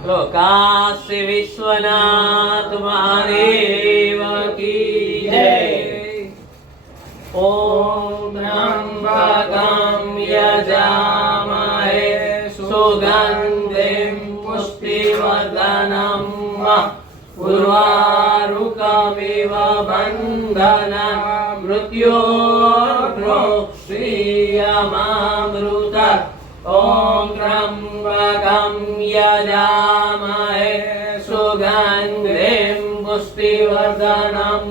बोलो काशी विश्वनाथ महादेव की जय। ओम त्र्यंबकं यजामहे सुगंधिं पुष्टिवर्धनं उर्वारुकमिव बन्धनं मृत्योर्मुक्षीयमामृतम्। ओम त्र्यंबकं यजामहे सुगंधिं पुष्टिवर्धनं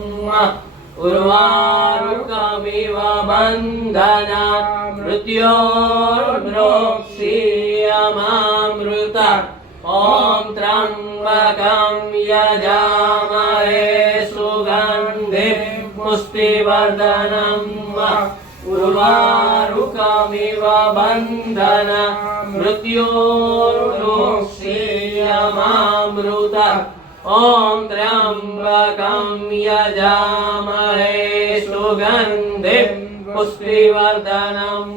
उर्वारुकमिव बन्धनं मृत्योर्मुक्षीयमामृतम्। ओम त्र्यंबकं यजामहे सुगंधिं पुष्टिवर्धनं उर्वारुकमिव बन्धनं मृत्योर्मुक्षीयमामृतम्। ओम त्र्यंबकं यजामहे सुगंधिं पुष्टिवर्धनं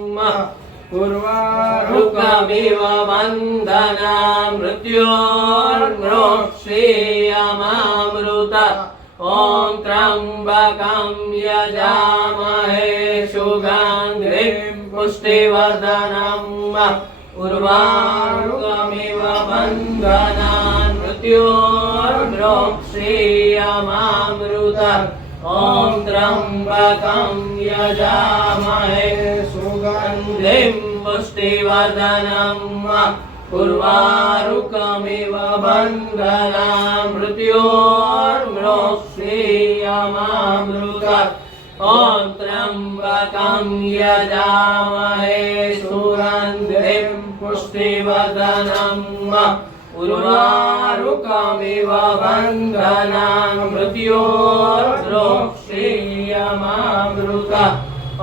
उर्वारुकमिव बन्धनं मृत्योर्मुक्षीयमामृतम्। ओम त्र्यंबकं यजामहे सुगंधिं पुष्टिवर्धनं उर्वारुकमिव बन्धनं मृत्योर्मुक्षीयमामृतम्। ओम त्र्यंबकं यजामहे सुगंधिं पुष्टिवर्धनं उर्वारुकमिव बन्धनं मृत्योर्मुक्षीयमामृतम्। ओम त्र्यंबकं यजामहे सुगंधिं पुष्टिवर्धनं उर्वारुकमिव बन्धनं मृत्योर्मुक्षीयमामृतम्।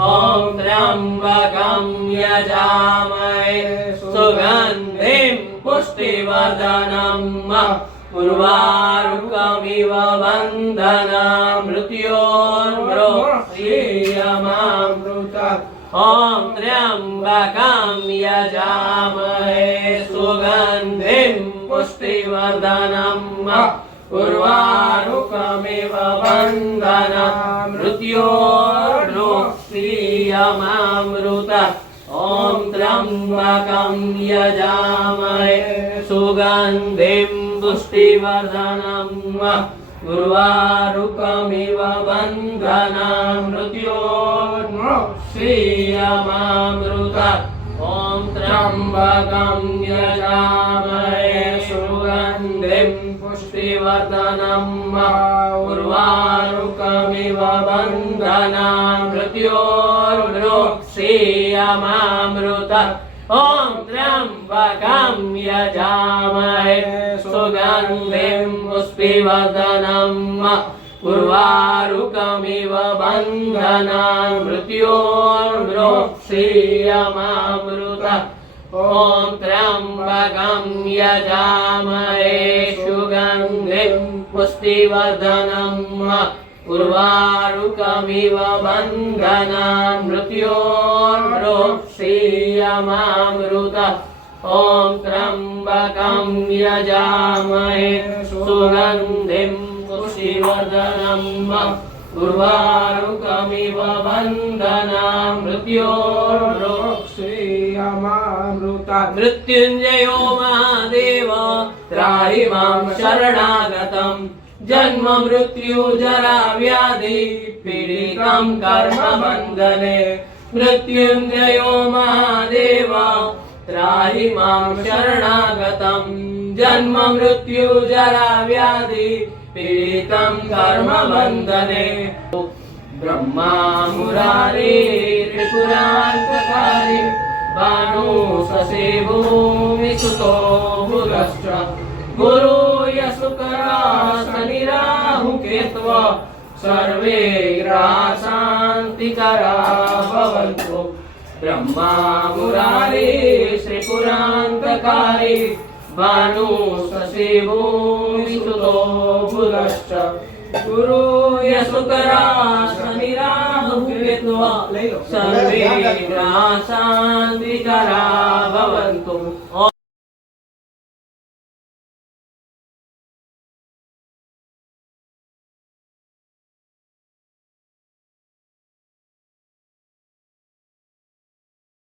ओम त्र्यंबकं यजामहे सुगंधिं पुष्टिवर्धनं उर्वारुकमिव बन्धनं मृत्योर्मुक्षीयमामृतम्। ओम त्र्यंबकं यजामहे सुगंधिं पुष्टिवर्धनं उर्वारुकमिव बन्धनं मृत्योर्मुक्षीयमामृतम्। ओम त्र्यंबकं यजामहे सुगंधिं पुष्टिवर्धनं उर्वारुकमिव बन्धनं मृत्योर्मुक्षीयमामृतम्। ओम त्र्यंबकं यजामहे सुगंधिं पुष्टिवर्धनं उर्वारुकमिव बन्धनं मृत्योर्मुक्षीयमामृतम्। ओम त्र्यंबकं यजामहे सुगंधिं पुष्टिवर्धनं उर्वारुकमिव बन्धनं मृत्योर्मुक्षीयमामृतम्। ओम त्र्यंबकं यजामहे सुगंधिं पुष्टिवर्धनं उर्वारुकमिव बन्धनं मृत्योर्मुक्षीयमामृतम्। ओम त्र्यंबकं यजामहे सुगंधिं पुष्टिवर्धनं उर्वारुकमिव बन्धनं मृत्योर्मुक्षीयमामृतम्। मृत्युंजयो महादेव त्राहि मां शरणागतम्। जन्म मृत्यु जरा व्याधि पीडितं कर्म बन्धने। मृत्युंजयो महादेव त्राहि मां शरणागतम्। जन्म मृत्यु जरा व्याधि पीडितं कर्म बन्धने। ब्रह्मा मुरारी त्रिपुरान्तकारी भानु शशि भूमिसुतो भुरश्च गुरु यशुकरा शनि राहु केतव सर्वे ग्रहा शान्तिकरा भवन्तु। ब्रह्मा मुरारी त्रिपुरान्तकारी भानु शशि भूमिसुतो भुरश्च गुरु यशुकरा शनि राहु केतव सर्वे ग्रहा शान्तिकरा भवन्तु।